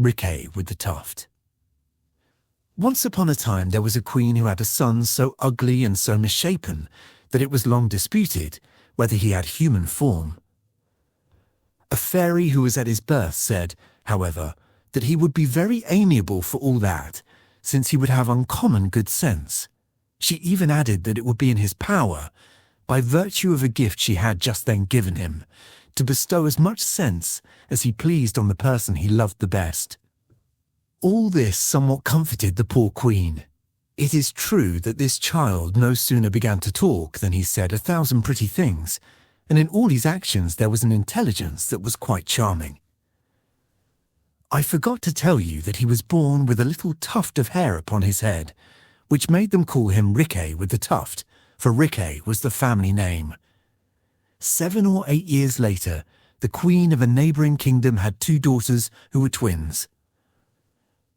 Riquet with the Tuft. Once upon a time there was a queen who had a son so ugly and so misshapen that it was long disputed whether he had human form. A fairy who was at his birth said, however, that he would be very amiable for all that, since he would have uncommon good sense. She even added that it would be in his power, by virtue of a gift she had just then given him, to bestow as much sense as he pleased on the person he loved the best. All this somewhat comforted the poor queen. It is true that this child no sooner began to talk than he said 1,000 pretty things, and in all his actions there was an intelligence that was quite charming. I forgot to tell you that he was born with a little tuft of hair upon his head, which made them call him Riquet with the Tuft, for Riquet was the family name. 7 or 8 years later, the queen of a neighbouring kingdom had 2 daughters who were twins.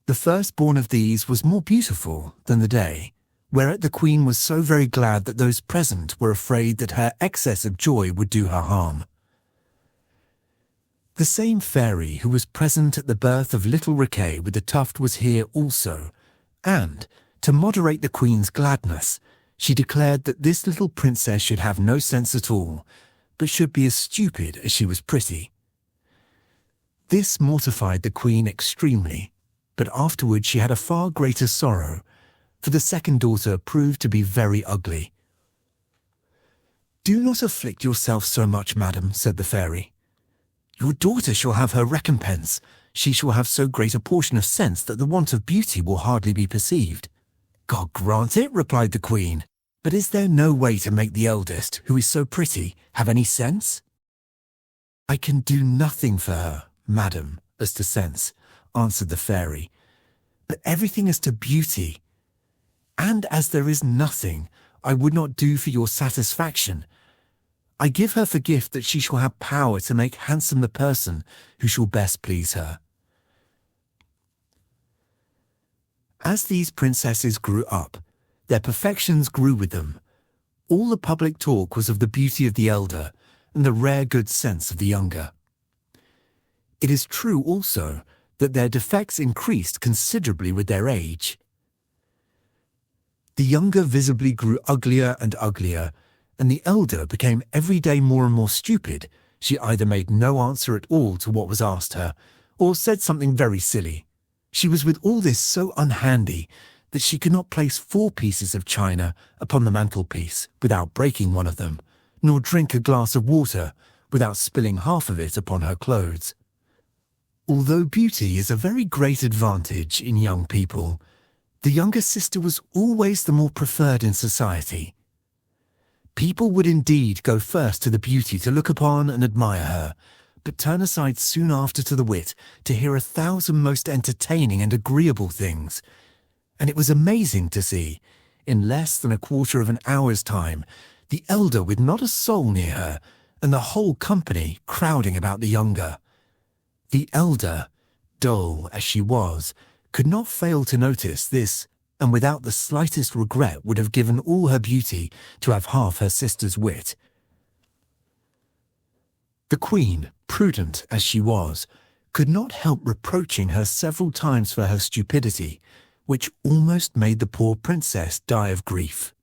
The firstborn of these was more beautiful than the day, whereat the queen was so very glad that those present were afraid that her excess of joy would do her harm. The same fairy who was present at the birth of little Riquet with the Tuft was here also, and, to moderate the queen's gladness, she declared that this little princess should have no sense at all, but should be as stupid as she was pretty. This mortified the queen extremely, but afterwards she had a far greater sorrow, for the second daughter proved to be very ugly. "Do not afflict yourself so much, madam," said the fairy. "Your daughter shall have her recompense. She shall have so great a portion of sense that the want of beauty will hardly be perceived." "God grant it," replied the queen. "But is there no way to make the eldest, who is so pretty, have any sense?" "I can do nothing for her, madam, as to sense," answered the fairy, "but everything as to beauty. And as there is nothing I would not do for your satisfaction, I give her for gift that she shall have power to make handsome the person who shall best please her." As these princesses grew up, their perfections grew with them. All the public talk was of the beauty of the elder and the rare good sense of the younger. It is true also that their defects increased considerably with their age. The younger visibly grew uglier and uglier, and the elder became every day more and more stupid. She either made no answer at all to what was asked her, or said something very silly. She was with all this so unhandy that she could not place 4 pieces of china upon the mantelpiece without breaking one of them, nor drink a glass of water without spilling half of it upon her clothes. Although beauty is a very great advantage in young people, the younger sister was always the more preferred in society. People would indeed go first to the beauty to look upon and admire her, but turn aside soon after to the wit to hear 1,000 most entertaining and agreeable things. And it was amazing to see, in less than a quarter of an hour's time, the elder with not a soul near her, and the whole company crowding about the younger. The elder, dull as she was, could not fail to notice this, and without the slightest regret would have given all her beauty to have half her sister's wit. The queen, prudent as she was, could not help reproaching her several times for her stupidity, which almost made the poor princess die of grief.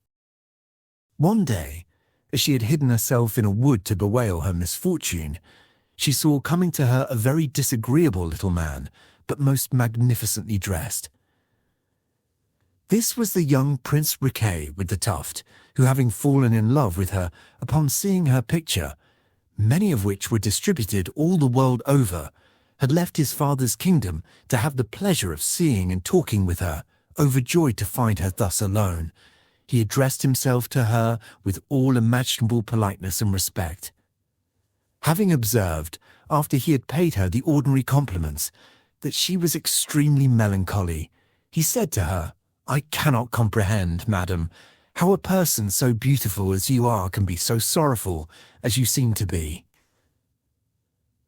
One day, as she had hidden herself in a wood to bewail her misfortune, she saw coming to her a very disagreeable little man, but most magnificently dressed. This was the young Prince Riquet with the Tuft, who, having fallen in love with her upon seeing her picture, many of which were distributed all the world over, had left his father's kingdom to have the pleasure of seeing and talking with her, overjoyed to find her thus alone. He addressed himself to her with all imaginable politeness and respect. Having observed, after he had paid her the ordinary compliments, that she was extremely melancholy, he said to her, "I cannot comprehend, madam, how a person so beautiful as you are can be so sorrowful as you seem to be.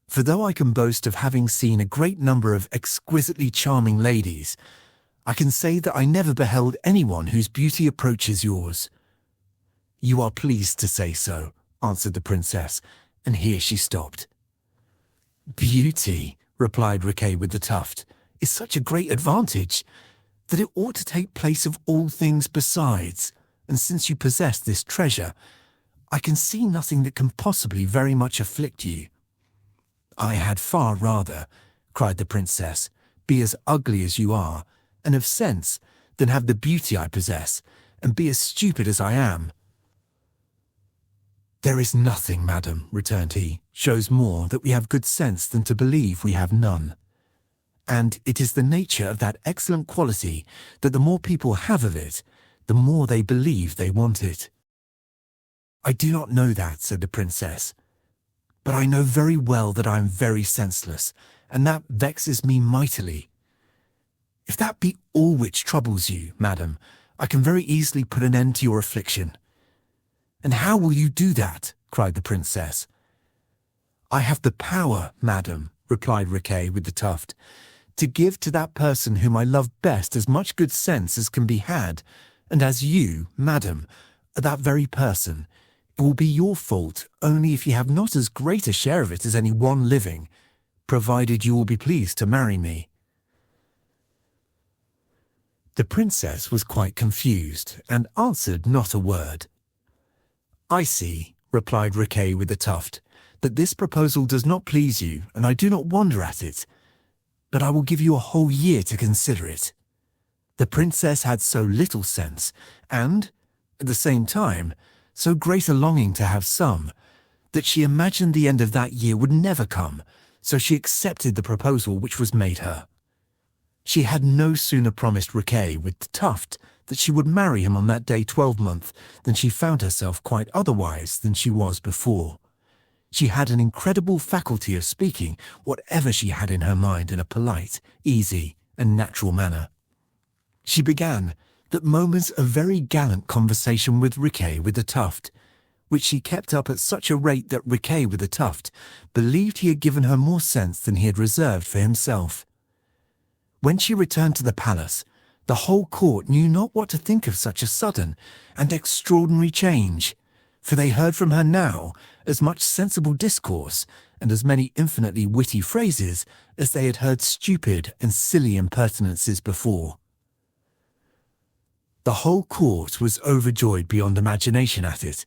For though I can boast of having seen a great number of exquisitely charming ladies, I can say that I never beheld anyone whose beauty approaches yours." "You are pleased to say so," answered the princess, and here she stopped. "Beauty," replied Riquet with the Tuft, is such a great advantage that it ought to take place of all things besides, and since you possess this treasure, I can see nothing that can possibly very much afflict you." "I had far rather," cried the princess, "be as ugly as you are, and of sense, than have the beauty I possess, and be as stupid as I am." "There is nothing, madam," returned he, "shows more that we have good sense than to believe we have none. And it is the nature of that excellent quality that the more people have of it, the more they believe they want it." "I do not know that," said the princess, "but I know very well that I am very senseless, and that vexes me mightily. If that be all which troubles you, madam, I can very easily put an end to your affliction." "And how will you do that?" cried the princess. "I have the power, madam," replied Riquet with the Tuft, "to give to that person whom I love best as much good sense as can be had, and as you, madam, are that very person, it will be your fault only if you have not as great a share of it as any one living, provided you will be pleased to marry me." The princess was quite confused, and answered not a word. "I see," replied Riquet with the Tuft, "that this proposal does not please you, and I do not wonder at it. But I will give you a whole year to consider it." The princess had so little sense, and, at the same time, so great a longing to have some, that she imagined the end of that year would never come, so she accepted the proposal which was made her. She had no sooner promised Riquet with the Tuft that she would marry him on that day 12-month than she found herself quite otherwise than she was before. She had an incredible faculty of speaking whatever she had in her mind in a polite, easy, and natural manner. She began, at moments, a very gallant conversation with Riquet with the Tuft, which she kept up at such a rate that Riquet with the Tuft believed he had given her more sense than he had reserved for himself. When she returned to the palace, the whole court knew not what to think of such a sudden and extraordinary change, for they heard from her now as much sensible discourse and as many infinitely witty phrases as they had heard stupid and silly impertinences before. The whole court was overjoyed beyond imagination at it.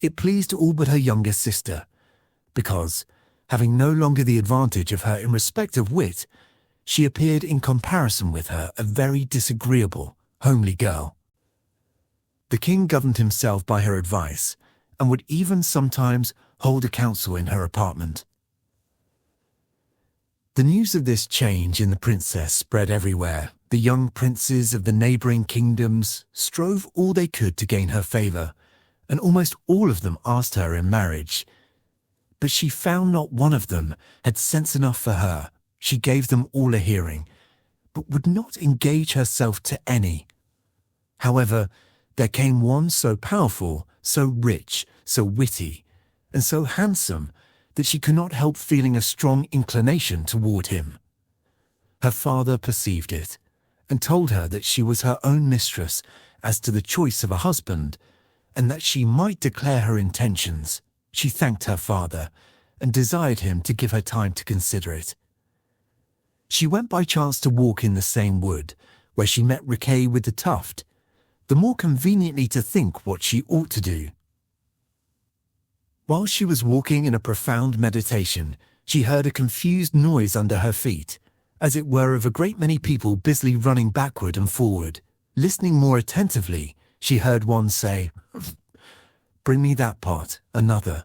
It pleased all but her younger sister, because, having no longer the advantage of her in respect of wit, she appeared in comparison with her a very disagreeable, homely girl. The king governed himself by her advice, and would even sometimes hold a council in her apartment. The news of this change in the princess spread everywhere. The young princes of the neighbouring kingdoms strove all they could to gain her favour, and almost all of them asked her in marriage. But she found not one of them had sense enough for her. She gave them all a hearing, but would not engage herself to any. However, there came one so powerful, so rich, so witty, and so handsome that she could not help feeling a strong inclination toward him. Her father perceived it, and told her that she was her own mistress as to the choice of a husband, and that she might declare her intentions. She thanked her father, and desired him to give her time to consider it. She went by chance to walk in the same wood, where she met Riquet with the Tuft, the more conveniently to think what she ought to do. While she was walking in a profound meditation, she heard a confused noise under her feet, as it were of a great many people busily running backward and forward. Listening more attentively, she heard one say, "Bring me that pot," another,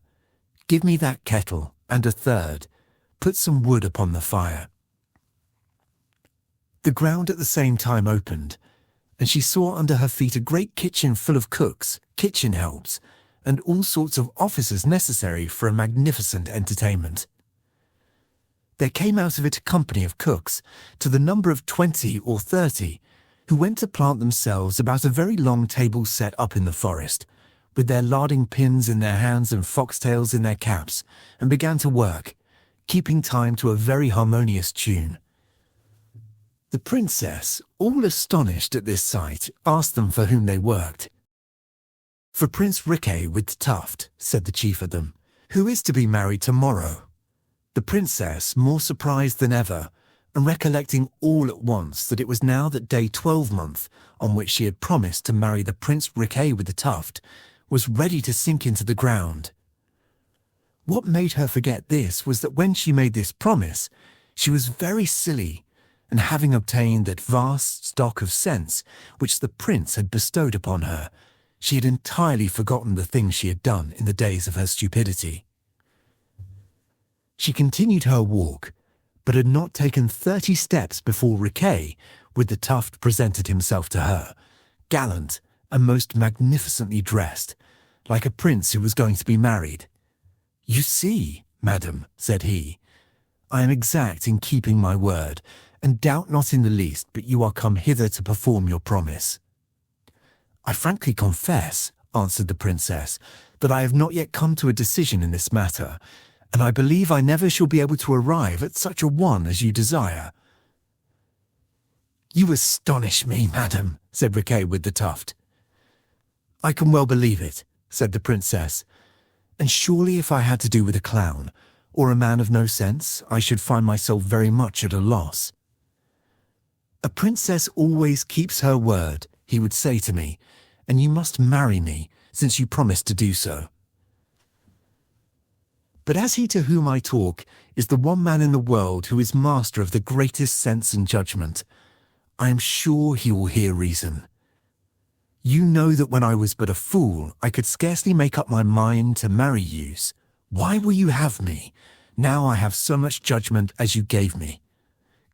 "Give me that kettle," and a third, "Put some wood upon the fire." The ground at the same time opened, and she saw under her feet a great kitchen full of cooks, kitchen helps, and all sorts of officers necessary for a magnificent entertainment. There came out of it a company of cooks, to the number of 20 or 30, who went to plant themselves about a very long table set up in the forest, with their larding pins in their hands and foxtails in their caps, and began to work, keeping time to a very harmonious tune. The princess, all astonished at this sight, asked them for whom they worked. "For Prince Riquet with the Tuft," said the chief of them, "who is to be married tomorrow." The princess, more surprised than ever, and recollecting all at once that it was now that day 12 on which she had promised to marry the Prince Riquet with the Tuft was ready to sink into the ground. What made her forget this was that when she made this promise, she was very silly, and having obtained that vast stock of sense which the prince had bestowed upon her, she had entirely forgotten the things she had done in the days of her stupidity. She continued her walk, but had not taken 30 steps before Riquet with the Tuft presented himself to her, gallant and most magnificently dressed, like a prince who was going to be married. "You see, madam," said he, "I am exact in keeping my word, and doubt not in the least but you are come hither to perform your promise." "I frankly confess," answered the princess, "that I have not yet come to a decision in this matter, and I believe I never shall be able to arrive at such a one as you desire." "You astonish me, madam," said Riquet with the Tuft. "I can well believe it," said the princess, "and surely if I had to do with a clown, or a man of no sense, I should find myself very much at a loss." "A princess always keeps her word," he would say to me, "and you must marry me, since you promised to do so." But as he to whom I talk is the one man in the world who is master of the greatest sense and judgment, I am sure he will hear reason. You know that when I was but a fool, I could scarcely make up my mind to marry you. Why will you have me, now I have so much judgment as you gave me?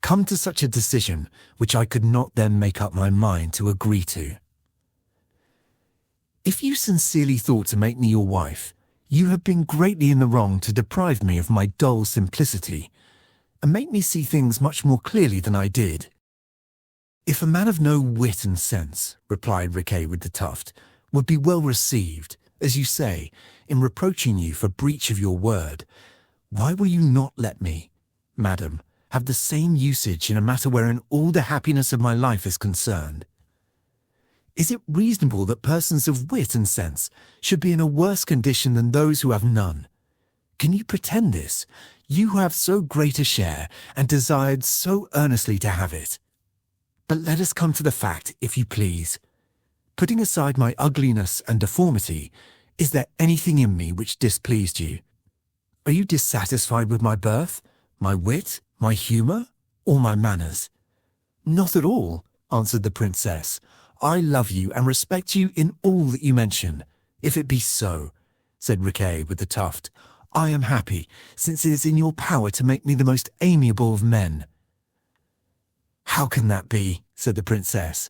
Come to such a decision, which I could not then make up my mind to agree to. If you sincerely thought to make me your wife, you have been greatly in the wrong to deprive me of my dull simplicity, and make me see things much more clearly than I did. If a man of no wit and sense, replied Riquet with the Tuft, would be well received, as you say, in reproaching you for breach of your word, why will you not let me, madam, have the same usage in a matter wherein all the happiness of my life is concerned? Is it reasonable that persons of wit and sense should be in a worse condition than those who have none? Can you pretend this, you who have so great a share and desired so earnestly to have it? But let us come to the fact, if you please. Putting aside my ugliness and deformity, is there anything in me which displeased you? Are you dissatisfied with my birth, my wit, my humour, or my manners? Not at all, answered the princess. I love you and respect you in all that you mention. If it be so, said Riquet with the Tuft, I am happy, since it is in your power to make me the most amiable of men. How can that be? Said the princess.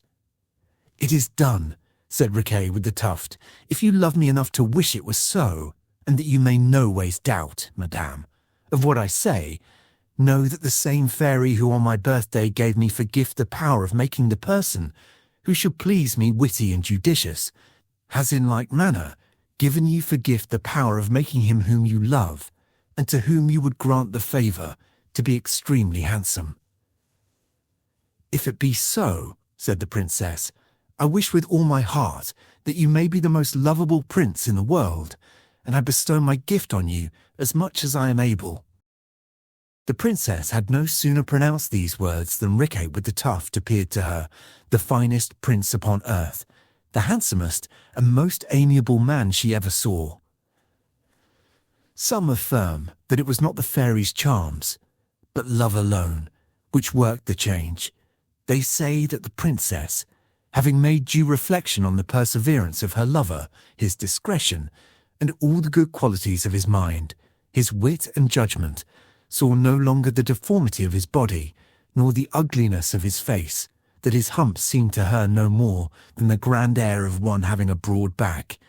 It is done, said Riquet with the Tuft, if you love me enough to wish it was so, and that you may no ways doubt, madame, of what I say. Know that the same fairy who on my birthday gave me for gift the power of making the person who should please me witty and judicious, has in like manner given you for gift the power of making him whom you love, and to whom you would grant the favour, to be extremely handsome. If it be so, said the princess, I wish with all my heart that you may be the most lovable prince in the world, and I bestow my gift on you as much as I am able. The princess had no sooner pronounced these words than Riquet with the Tuft appeared to her, the finest prince upon earth, the handsomest and most amiable man she ever saw. Some affirm that it was not the fairy's charms, but love alone, which worked the change. They say that the princess, having made due reflection on the perseverance of her lover, his discretion, and all the good qualities of his mind, his wit and judgment, saw no longer the deformity of his body, nor the ugliness of his face, that his hump seemed to her no more than the grand air of one having a broad back,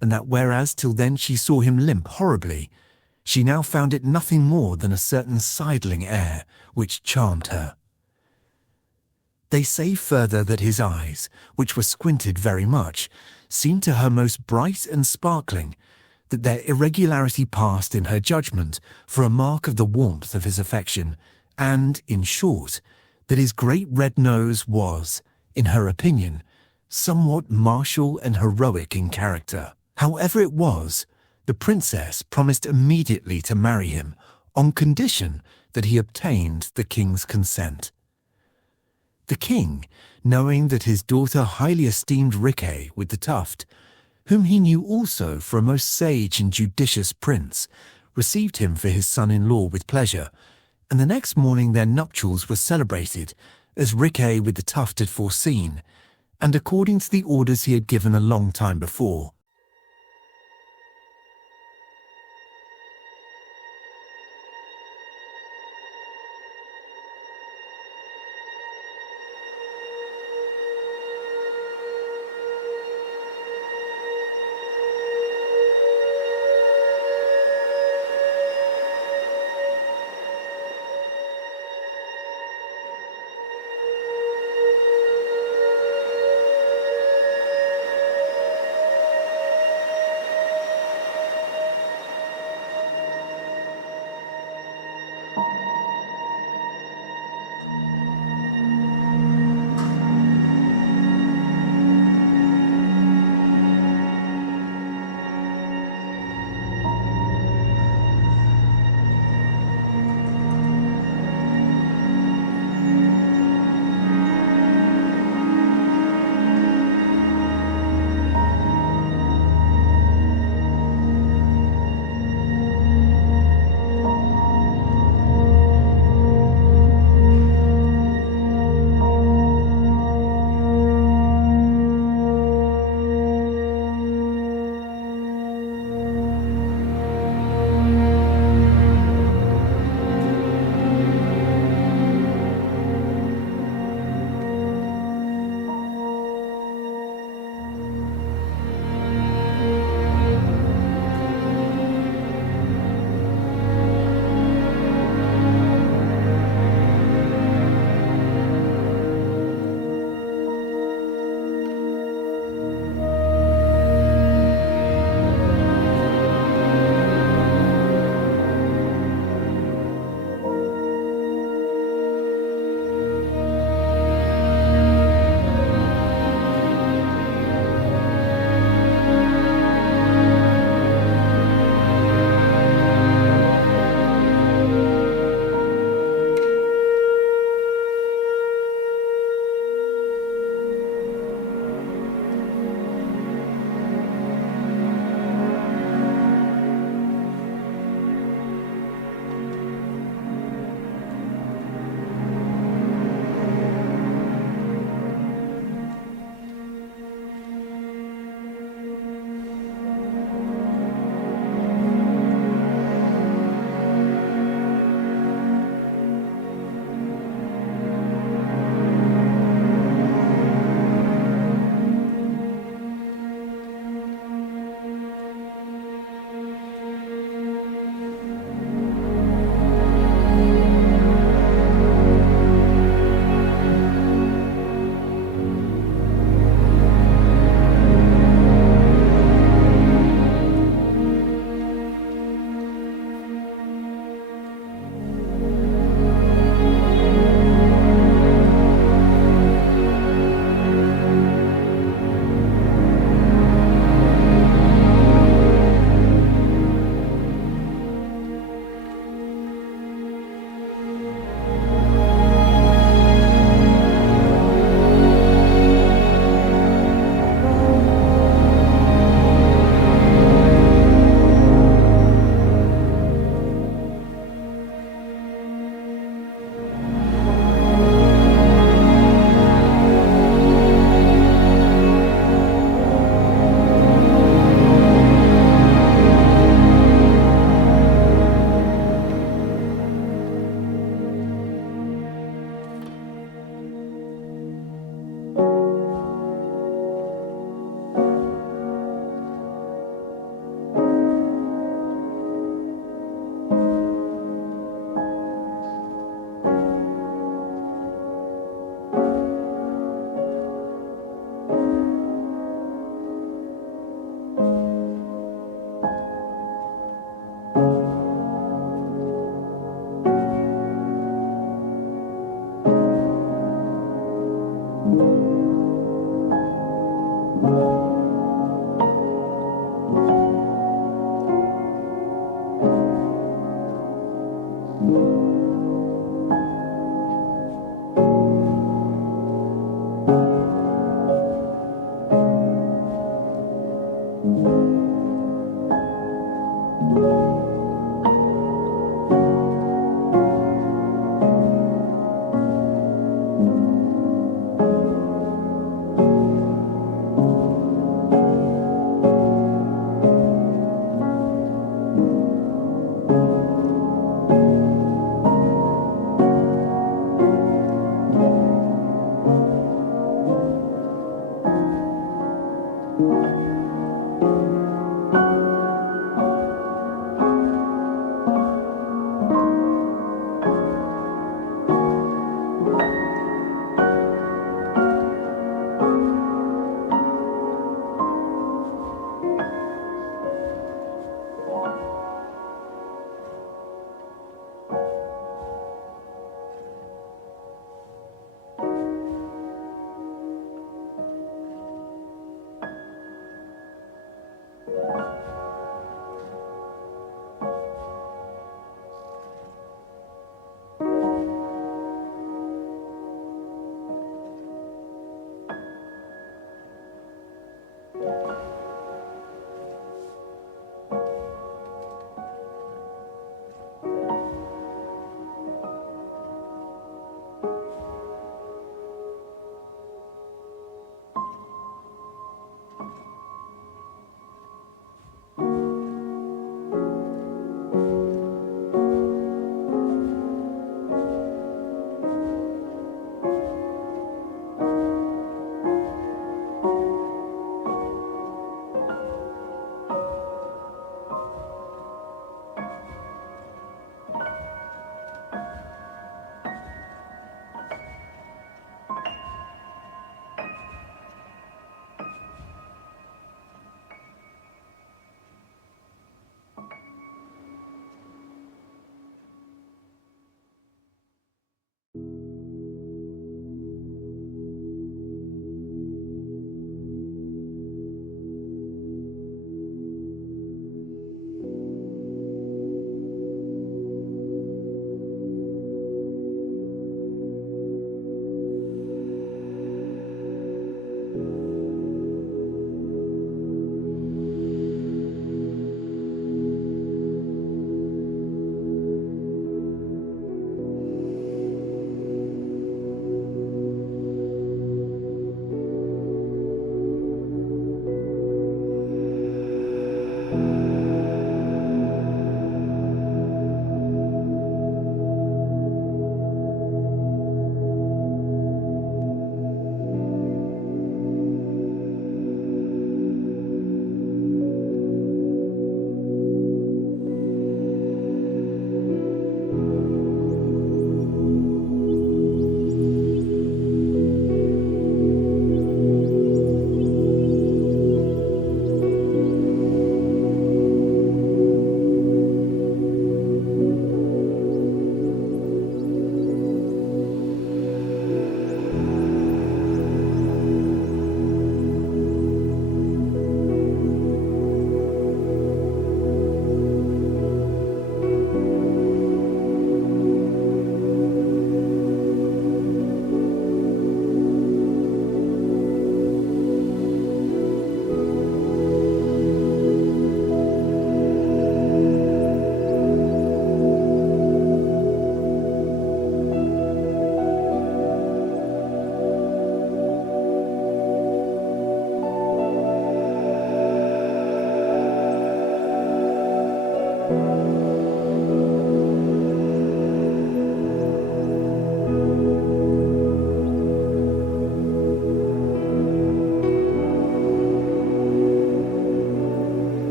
and that whereas till then she saw him limp horribly, she now found it nothing more than a certain sidling air which charmed her. They say further that his eyes, which were squinted very much, seemed to her most bright and sparkling, that their irregularity passed in her judgment for a mark of the warmth of his affection, and, in short, that his great red nose was, in her opinion, somewhat martial and heroic in character. However it was, the princess promised immediately to marry him, on condition that he obtained the king's consent. The king, knowing that his daughter highly esteemed Riquet with the Tuft, whom he knew also for a most sage and judicious prince, received him for his son-in-law with pleasure, and the next morning their nuptials were celebrated, as Riquet with the Tuft had foreseen, and according to the orders he had given a long time before.